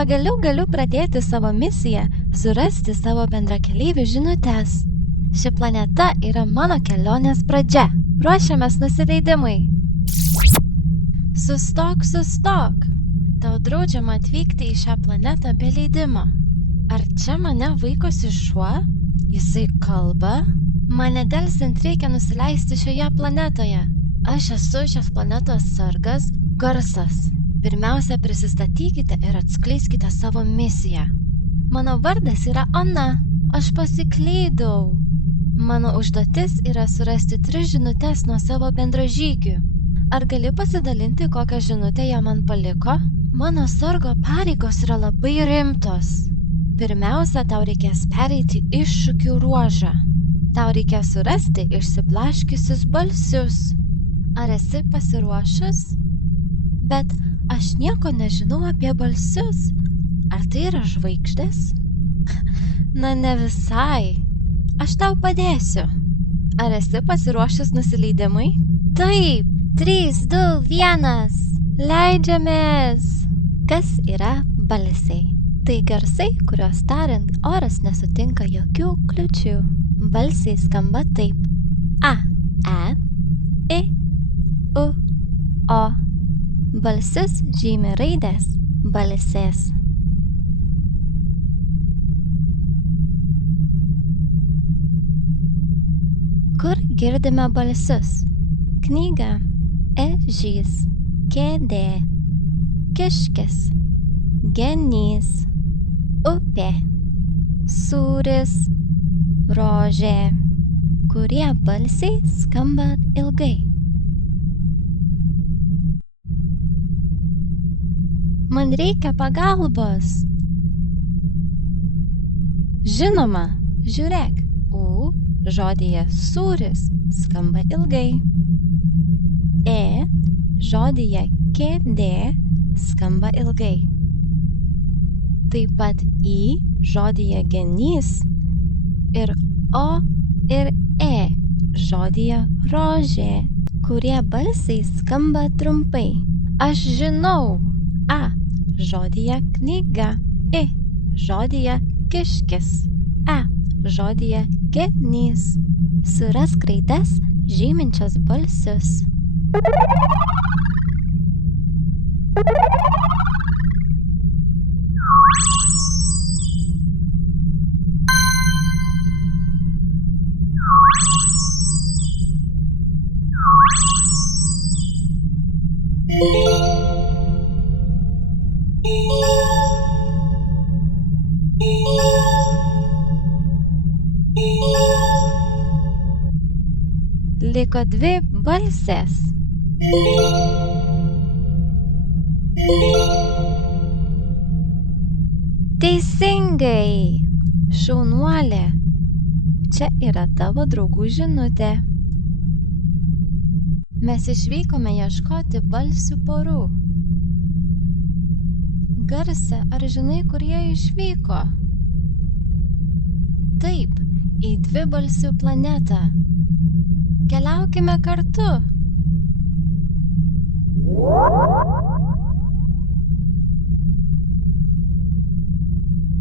Pagaliau galiu pradėti savo misiją surasti savo bendrakeleivių žinutes. Ši planeta yra mano kelionės pradžia. Ruošiamės nusileidimui. Sustok, sustok. Tau draudžiama atvykti į šią planetą be leidimo. Ar čia mane vaikosi šuo? Jisai kalba? Man nedelsiant reikia nusileisti šioje planetoje. Aš esu šios planetos sargas Garsas. Pirmiausia, prisistatykite ir atskleiskite savo misiją. Mano vardas yra Ana. Aš pasiklydau. Mano užduotis yra surasti 3 žinutes nuo savo bendražygių. Ar gali pasidalinti, kokią žinutę jie man paliko? Mano sargo pareigos yra labai rimtos. Pirmiausia, tau reikės pereiti iššūkių ruožą. Tau reikės surasti išsiblaškiusius balsius. Ar esi pasiruošęs? Bet aš nieko nežinau apie balsius. Ar tai yra žvaigždės? Na, ne visai. Aš tau padėsiu. Ar esi pasiruošęs nusileidimui? Taip. 3, 2, 1. Leidžiamės. Kas yra balsiai? Tai garsai, kuriuos tariant oras nesutinka jokių kliūčių. Balsiai skamba taip. A, E, I, U, O. Balsius žymi raidės balsės. Kur girdime balsius? Knyga, ežys, kėdė, kiškis, genys, upė, sūris, rožė, kurie balsiai skamba ilgai. Man reikia pagalbos. Žinoma, žiūrėk. U žodyje sūris skamba ilgai. E žodyje kėdė skamba ilgai. Taip pat I žodyje genys ir O ir E žodyje rožė, kurie balsiai skamba trumpai. Aš žinau. A žodyje knyga, I žodyje kiškis, E žodyje genys. Surask raides žyminčias balsius. Liko 2 balsės. Teisingai! Šaunuolė! Čia yra tavo draugų žinutė. Mes išvykome ieškoti balsių porų. Garse, ar žinai, kur jie išvyko? Taip, į 2 balsių planetą. Keliaukime kartu.